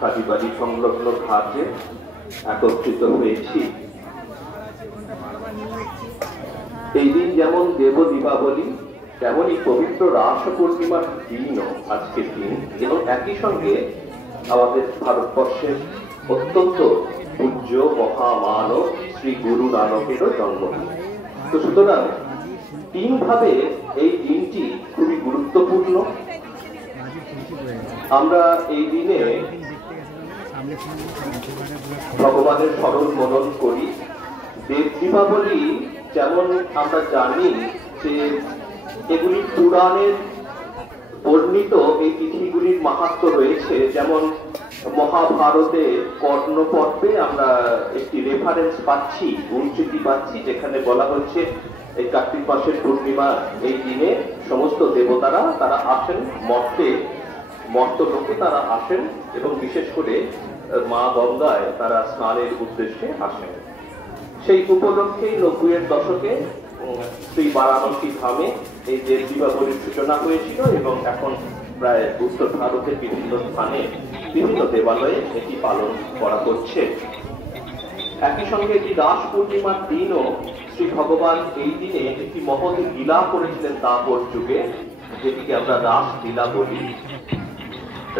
কালীবাড়ি সংলগ্ন ঘাটে একত্রিত হয়েছি। এই দিন যেমন দেব দীপাবলি, তেমনই পবিত্র রাস পূর্ণিমার দিনও আজকের দিন, এবং একই সঙ্গে আমাদের ভারতবর্ষের অত্যন্ত পূজ্য মহামানব শ্রী গুরু নানকেরও জন্মদিন। তো সুতরাং তিন ভাবে এই দিনটি খুবই গুরুত্বপূর্ণ। আমরা এই দিনে ভগবানের স্মরণ মনন করি। দেব দীপাবলি যেমন আমরা জানি যে এগুলি পুরাণের বর্ণিত এই তিথিগুলির মাহাত্ম্য রয়েছে। যেমন মহাভারতে কর্ণ পর্বে আমরা একটি রেফারেন্স পাচ্ছি, উদ্ধৃতি পাচ্ছি, যেখানে বলা হচ্ছে এই কার্তিক মাসের পূর্ণিমা এই দিনে সমস্ত দেবতারা তারা আসেন মর্তলোকে তারা আসেন, এবং বিশেষ করে মা গঙ্গায় তারা স্নানের উদ্দেশ্যে আসেন। সেই উপলক্ষে 90-এর দশকে শ্রী বারাণসী ধামে এই দেব দীপাবলির সূচনা হয়েছিল, এবং এখন প্রায় উত্তর ভারতের বিভিন্ন স্থানে বিভিন্ন দেবালয়ে এটি পালন করা হচ্ছে। একই সঙ্গে একটি রাস পূর্ণিমার দিনও শ্রী ভগবান এই দিনে একটি মহৎ লীলা করেছিলেন দ্বাপর যুগে, যেটিকে আমরা রাসলীলা বলি।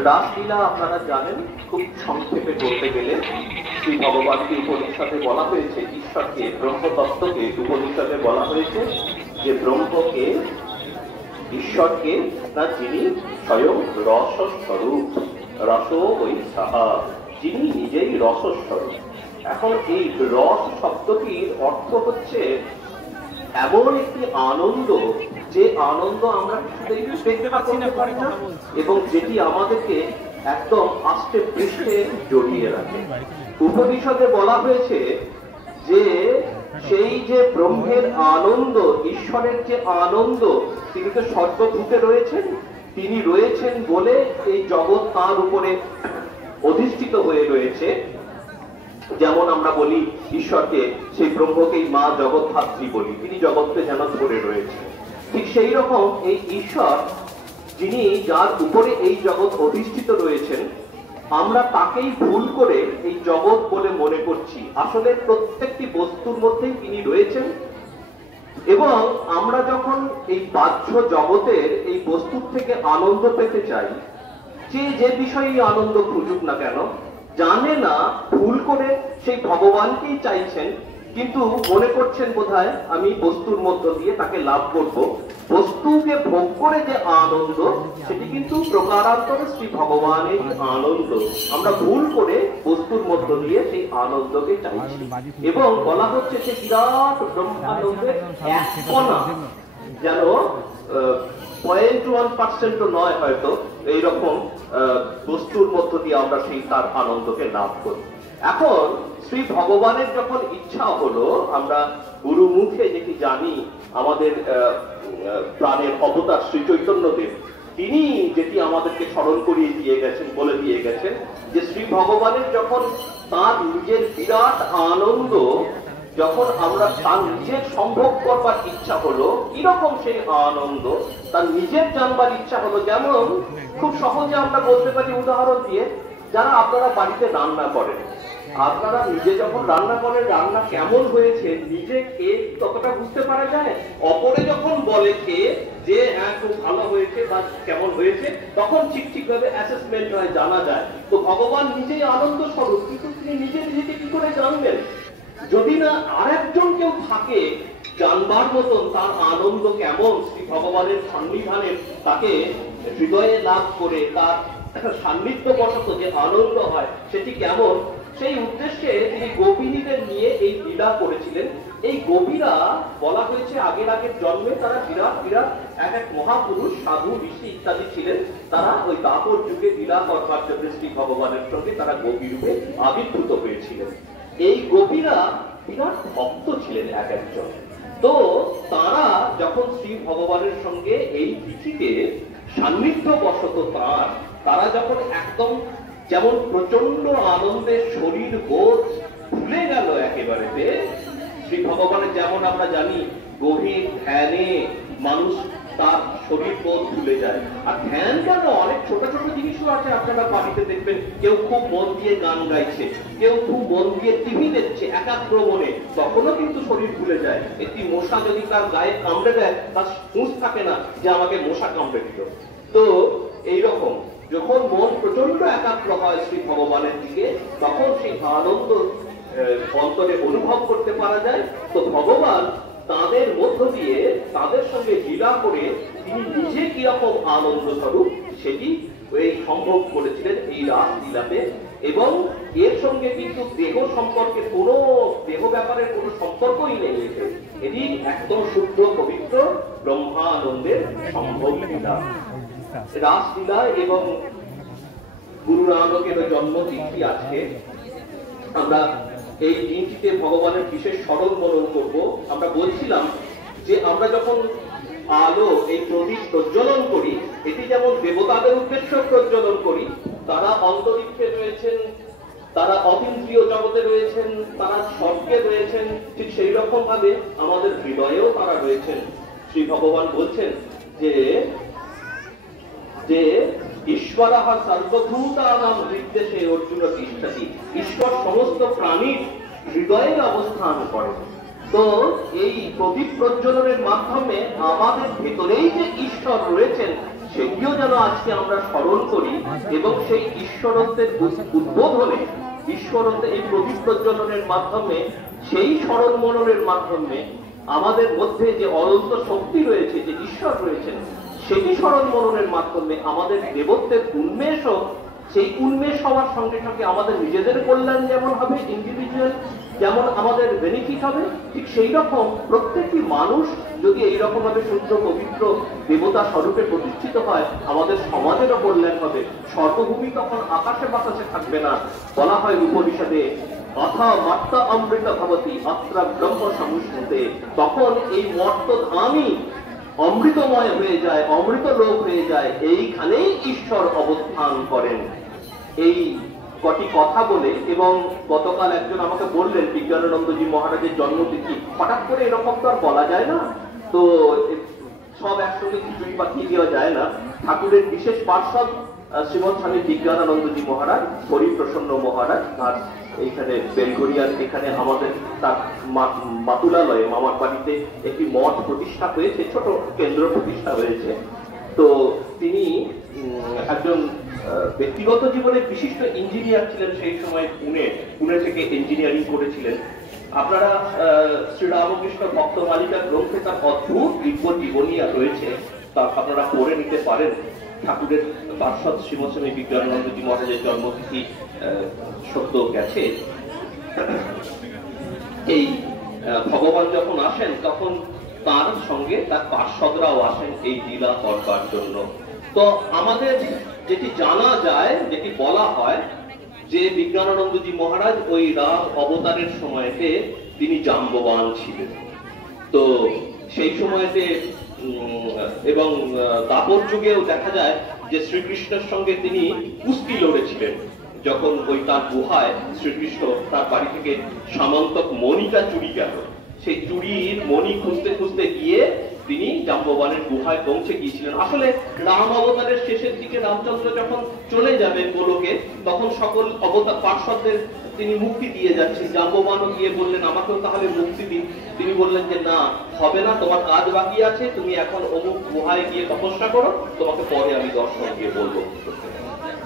রাসলীলা আপনারা জানেন, খুব সংক্ষেপে বলতে গেলে শ্রী ভগবানকে উপনিষদে বলা হয়েছে, ঈশ্বরকে ব্রহ্মতত্ত্বকে উপনিষদে বলা হয়েছে যে ব্রহ্মকে, ঈশ্বরকে না যিনি স্বয়ং রসস্বরূপ, রস ওই সাহা, যিনি নিজেই রসস্বরূপ। এখন এই রস শব্দটির অর্থ হচ্ছে এমন একটি আনন্দ, যে আনন্দ আমরা দেখতে পাচ্ছি না এবং যেটি আমাদেরকে একদম আস্তে পৃষ্ঠে জড়িয়ে রাখে। উপনিষদে বলা হয়েছে যে সেই যে ব্রহ্মের আনন্দ, ঈশ্বরের যে আনন্দ, তিনি তো সর্বভূতে রয়েছেন, তিনি রয়েছেন বলে এই জগৎ তার উপরে অধিষ্ঠিত হয়ে রয়েছে। যেমন আমরা বলি ঈশ্বরকে, সেই ব্রহ্মকেই মা জগৎধাত্রী বলি, তিনি জগৎকে যেন ধরে রয়েছে। ঠিক সেই রকম এই ঈশ্বর, যিনি যার উপরে এই জগৎ অধিষ্ঠিত রয়েছেন, আমরা তাকেই ভুল করে এই জগৎ বলে মনে করছি। আসলে প্রত্যেকটি বস্তুর মধ্যেই তিনি রয়েছেন, এবং আমরা যখন এই বাহ্য জগতের এই বস্তুর থেকে আনন্দ পেতে চাই, যে বিষয়ে আনন্দ খুঁজুক না কেন, জানে না ভুল করে সেই ভগবানকেই চাইছেন, কিন্তু মনে করছেন বোধহয় আমি বস্তুর মধ্য দিয়ে তাকে লাভ করব। বস্তুকে ভোগ করে যে আনন্দ, সেটি কিন্তু প্রকারান্তরে শ্রী ভগবানের আনন্দ। আমরা ভুল করে বস্তুর মধ্য দিয়ে সেই আনন্দকে চাইছি, এবং বলা হচ্ছে সে বিরাট ব্রহ্মানন্দের এক কণা, যেন 0.1% নয় হয়তো, এইরকম বস্তুর মধ্য দিয়ে আমরা সেই তার আনন্দকে লাভ করি। এখন শ্রী ভগবানের যখন ইচ্ছা হলো, আমরা গুরু মুখে যেটি জানি, আমাদের প্রাণের অবতার শ্রী চৈতন্যদেব, তিনি যেটি আমাদেরকে স্মরণ করিয়ে দিয়ে গেছেন, বলে দিয়ে গেছেন যে শ্রী ভগবানের যখন তার নিজের বিরাট আনন্দ, যখন আমরা তার নিজের সম্ভব করবার ইচ্ছা হলো, কিরকম সেই আনন্দ তার নিজের জানবার ইচ্ছা হলো। যেমন খুব সহজে আমরা বলতে পারি উদাহরণ দিয়ে, যারা আপনারা বাড়িতে রান্না করেন, আপনারা নিজে যখন রান্না করেন, রান্না কেমন হয়েছে নিজে খেয়ে ততটা বুঝতে পারা যায়। অপরে যখন বলে খেয়ে যে হ্যাঁ খুব ভালো হয়েছে বা কেমন হয়েছে, তখন ঠিক ভাবে অ্যাসেসমেন্ট হয়, জানা যায়। তো ভগবান নিজেই আনন্দ স্বরূপ, কিন্তু তিনি নিজেকে কি করে জানবেন? যদি না আরেকজন কেউ থাকে জানবার মতন তার আনন্দ কেমন, শ্রী ভগবানের সন্নিধানে তাকে হৃদয়ে লাভ করে তার সান্নিধ্য বশত যে আনন্দ হয় সেটি কেমন, সেই উদ্দেশ্যে তিনি গোপিনীদের নিয়ে এই লীলা করেছিলেন। এই গোপীরা বলা হয়েছে আগের জন্মে তারা বিরাট এক মহাপুরুষ, সাধু, ঋষি ইত্যাদি ছিলেন। তারা ওই দ্বাপর যুগে লীলা করবার জন্য শ্রী ভগবানের সঙ্গে তারা গোপী রূপে আবির্ভূত হয়েছিলেন। এই গোপীরা বিরাট ভক্ত ছিলেন একজন। তো তারা যখন শ্রী ভগবানের সঙ্গে এই তিথিতে সান্নিধ্য বশত তারা যখন একদম যেমন প্রচন্ড আনন্দে শরীর বোধ ভুলে গেল একেবারেতে, শ্রী ভগবানের যেমন আমরা জানি গভীর ধ্যানে মানুষ তার শরীর বোধ ভুলে যায়। আর ধ্যান কেন, অনেক ছোট ছোট জিনিসও আছে আপনারা বাড়িতে দেখবেন, কেউ খুব মন দিয়ে গান গাইছে, কেউ খুব মন দিয়ে টিভি দেখছে একাগ্র মনে, তখনও কিন্তু শরীর ভুলে যায়। একটি মশা যদি তার গায়ে কামড়ে দেয়, তার হুঁশ থাকে না যে আমাকে মশা কামড়ে দিল। তো এইরকম যখন মন প্রচন্ড একাগ্র হয় শ্রী ভগবানের দিকে, তখন সেই আনন্দ অন্তরে অনুভব করতে পারা যায়। তো ভগবান তাদের মধ্য দিয়ে তাদের সঙ্গে লীলা করে তিনি নিজে কিরকম আনন্দ স্বরূপ সেটি এই সম্ভব করেছিলেন এই রাস লীলাতে। এবং এর সঙ্গে কিন্তু দেহ সম্পর্কে কোনো দেহ ব্যাপারের কোনো সম্পর্কই নেই। এটি একদম শুদ্ধ পবিত্র ব্রহ্মানন্দের সম্ভব লীলা, রাস লীলা। এবং গুরু নানকের জন্মতিথি আজকে আমরা এই দিনটিতে ভগবানের বিশেষ স্মরণ মনন করব। আমরা বলছিলাম যে আমরা যখন আলো এই প্রদীপ প্রজ্বলন করি, এটি যেমন দেবতাদের উদ্দেশ্য প্রজ্বলন করি, তারা অন্তরিক্ষে রয়েছেন, তারা অতীন্দ্রিয় জগতে রয়েছেন, তারা স্বর্গে রয়েছেন, ঠিক সেই রকম ভাবে আমাদের হৃদয়েও তারা রয়েছেন। শ্রী ভগবান বলছেন যে যে ঈশ্বরঃ সর্বভূতানাং হৃদ্দেশে অর্জুন তিষ্ঠতি, ঈশ্বর সমস্ত প্রাণীর হৃদয়ে অবস্থান করেন। তো এই প্রদীপ প্রজ্বলনের মাধ্যমে আমাদের ভেতরেই যে ঈশ্বর রয়েছেন সেটিও যেন আজকে আমরা স্মরণ করি, এবং সেই ঈশ্বরত্বের উদ্বোধনে, ঈশ্বরত্বের এই প্রদীপ প্রজ্বলনের মাধ্যমে, সেই স্মরণ মননের মাধ্যমে আমাদের মধ্যে যে অনন্ত শক্তি রয়েছে, যে ঈশ্বর রয়েছেন, সেটি স্মরণ মননের মাধ্যমে আমাদের দেবত্বের উন্মেষ হোক। সেই উন্মেষ হওয়ার সঙ্গে সঙ্গে আমাদের নিজেদের কল্যাণ যেমন হবে, ইন্ডিভিজুয়াল যেমন আমাদের বেনিফিট হবে, ঠিক সেই রকম প্রত্যেকটি মানুষ যদি এইরকম ভাবে শুদ্ধ পবিত্র দেবতা স্বরূপে প্রতিষ্ঠিত হয়, আমাদের সমাজেরও কল্যাণ হবে। সর্বভূমি তখন আকাশে বাতাসে থাকবে না। বলা হয় উপনিষদে, অথা মত্ত অমৃত ভবতি অত্র ব্রহ্ম সমুষ্ণুতে, তখন এই মর্তধামই অমৃতময় হয়ে যায়, অমৃত লোক হয়ে যায়, এইখানেই ঈশ্বর অবস্থান করেন। এই কটি কথা বলে, এবং গতকাল একজন আমাকে বললেন বিজ্ঞানানন্দজি মহারাজের জন্মতিথি, হঠাৎ করে এরকম তো আর বলা যায় না, তো সব একসঙ্গে খিচুড়ি পাঠিয়ে দেওয়া যায় না। ঠাকুরের বিশেষ পার্ষদ শ্রীমৎ স্বামী বিজ্ঞানানন্দজি মহারাজ, হরিপ্রসন্ন মহারাজ, আর এইখানে বেলঘরিয়ার এখানে আমাদের তার মাতুলালয়ে মামার বাড়িতে একটি মঠ প্রতিষ্ঠা হয়েছে, ছোট কেন্দ্র প্রতিষ্ঠা হয়েছে। তো তিনি একজন ব্যক্তিগত জীবনে বিশিষ্ট ইঞ্জিনিয়ার ছিলেন। সেই সময় পুনে থেকে ইঞ্জিনিয়ারিং করেছিলেন। আপনারা শ্রীরামকৃষ্ণ ভক্ত মালিকা গ্রন্থে তার অদ্ভুত দিব্য জীবনী রয়েছে, তা আপনারা পড়ে নিতে পারেন। ঠাকুরের পার্ষদ শ্রীমৎ স্বামী বিজ্ঞানানন্দজি মহারাজের জন্মতিথি সত্য গেছে। এই ভগবান যখন আসেন, তখন তার সঙ্গে তার পার্ষদরাও আসেন এই লীলা করবার জন্য। তো আমাদের যেটি জানা যায়, যেটি বলা হয়, যে বিজ্ঞানানন্দজি মহারাজ ওই রাম অবতারের সময়তে তিনি জাম্ববান ছিলেন। তো সেই সময়তে এবং দাপর যুগেও দেখা যায় যে শ্রীকৃষ্ণের সঙ্গে তিনি কুস্তি লড়েছিলেন। যখন ওই তার গুহায় শ্রীকৃষ্ণ তার বাড়ি থেকে সামন্তক মণিটা চুরি গেল, সেই চুরির মণি খুঁজতে খুঁজতে গিয়ে তিনি জাম্ববানের গুহায় পৌঁছে গিয়েছিলেন। আসলে রাম অবতারের শেষের দিকে রামচন্দ্র যখন চলে যাবেন গোলকে, তখন সকল অবতার পার্ষদদের তিনি মুক্তি দিয়ে যাচ্ছেন। জাম্ববানও গিয়ে বললেন, আমাকেও তাহলে মুক্তি দিন। তিনি বললেন যে না, হবে না, তোমার কাজ বাকি আছে, তুমি এখন অমুক গুহায় গিয়ে তপস্যা করো, তোমাকে পরে আমি দর্শন দিয়ে বলবো।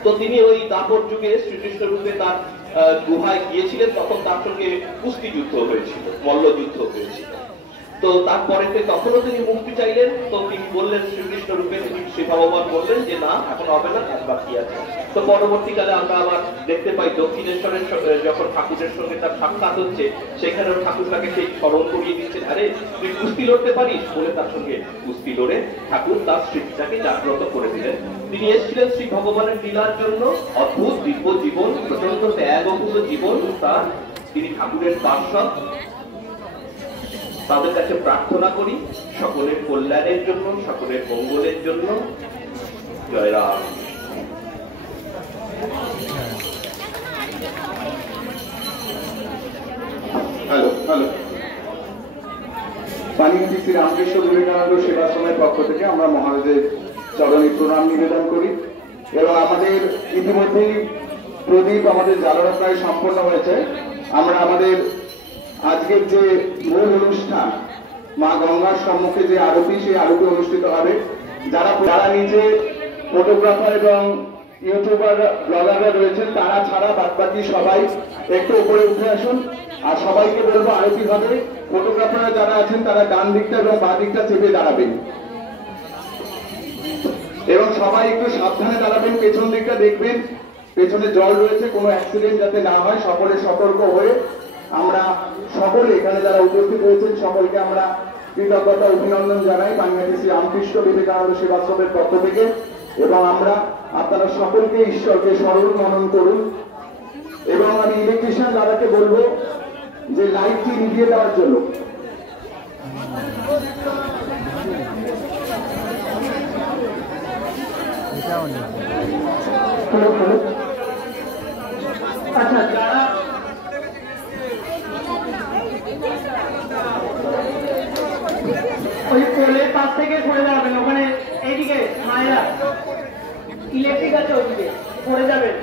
তো তিনি ওই দাপর যুগে শ্রীকৃষ্ণ রূপে তার গুহায় গিয়েছিলেন। তখন তার সঙ্গে কুস্তি যুদ্ধ হয়েছিল, মল্লযুদ্ধ হয়েছিল। তো তারপরে তখনও তিনি মুক্তি চাইলেন। তো তিনি বললেন শ্রীকৃষ্ণ রূপে, তিনি শ্রী ভগবান বললেন যে না, এখন হবে না, কাজ বাকি আছে। তো পরবর্তীকালে আমরা আবার দেখতে পাই দক্ষিণেশ্বরের যখন ঠাকুরের সঙ্গে তার সাক্ষাৎ হচ্ছে, সেখানেও ঠাকুর তাকে সেই স্মরণ করিয়ে দিচ্ছেন, আরে তুই কুস্তি লড়তে পারিস বলে তার সঙ্গে কুস্তি লড়ে ঠাকুর তার স্মৃতিটাকে জাগ্রত করে দিলেন। তিনি এসেছিলেন শ্রী ভগবানের লীলার জন্য। অদ্ভুত দিব্য জীবন, প্রচন্ড ত্যাগপূর্ণ জীবন তার। তিনি ঠাকুরের পার্ষদ। তাদের কাছে প্রার্থনা করি সকলের কল্যাণের জন্য, সকলের মঙ্গলের জন্য। জয় রাম। হ্যালো হ্যালো পানিহাটি শ্রী রামকৃষ্ণ বিবেকানন্দ সেবাশ্রমের পক্ষ থেকে আমরা মহারাজের চরণে প্রণাম নিবেদন করি। এবং আমাদের ইতিমধ্যেই প্রদীপ আমাদের জ্বালানো প্রায় সম্পন্ন হয়েছে। আমরা আমাদের আজকের যে মূল অনুষ্ঠান মা গঙ্গার সম্মুখে যে আরতি, সেই আরতি অনুষ্ঠিত হবে। যারা নিজে ফটোগ্রাফার এবং ইউটিউবার ব্লগাররা রয়েছেন তারা ছাড়া বাদবাকি সবাই একটু উপরে উঠে আসুন। আর সবাইকে বলবো আরতি হবে, ফটোগ্রাফাররা যারা আছেন তারা ডান দিকটা এবং বাঁ দিকটা চেপে দাঁড়াবেন এবং সবাই একটু সাবধানে দাঁড়াবেন। পেছন দিকটা দেখবেন, পেছনে জল রয়েছে, কোনো অ্যাক্সিডেন্ট যাতে না হয় সকলে সতর্ক হয়ে আমরা সকলে এখানে যারা উপস্থিত হয়েছেন সকলকে আমরা কৃতজ্ঞতা অভিনন্দন জানাই পানিহাটি শ্রী রামকৃষ্ণ বিবেকানন্দ সেবাশ্রমের পক্ষ থেকে। এবং আমরা আপনারা সকলকে ঈশ্বরকে স্মরণ মনন করুন। এবং আমি ইলেকট্রিশিয়ান দাদাকে বলবো যে লাইটটি নিভিয়ে দেওয়ার জন্য। আচ্ছা, যারা ওই পোলের পাশ থেকে সরে যাবেন, ওখানে এইদিকে মায়েরা ইলেকট্রিক আছে, ওইদিকে সরে যাবেন।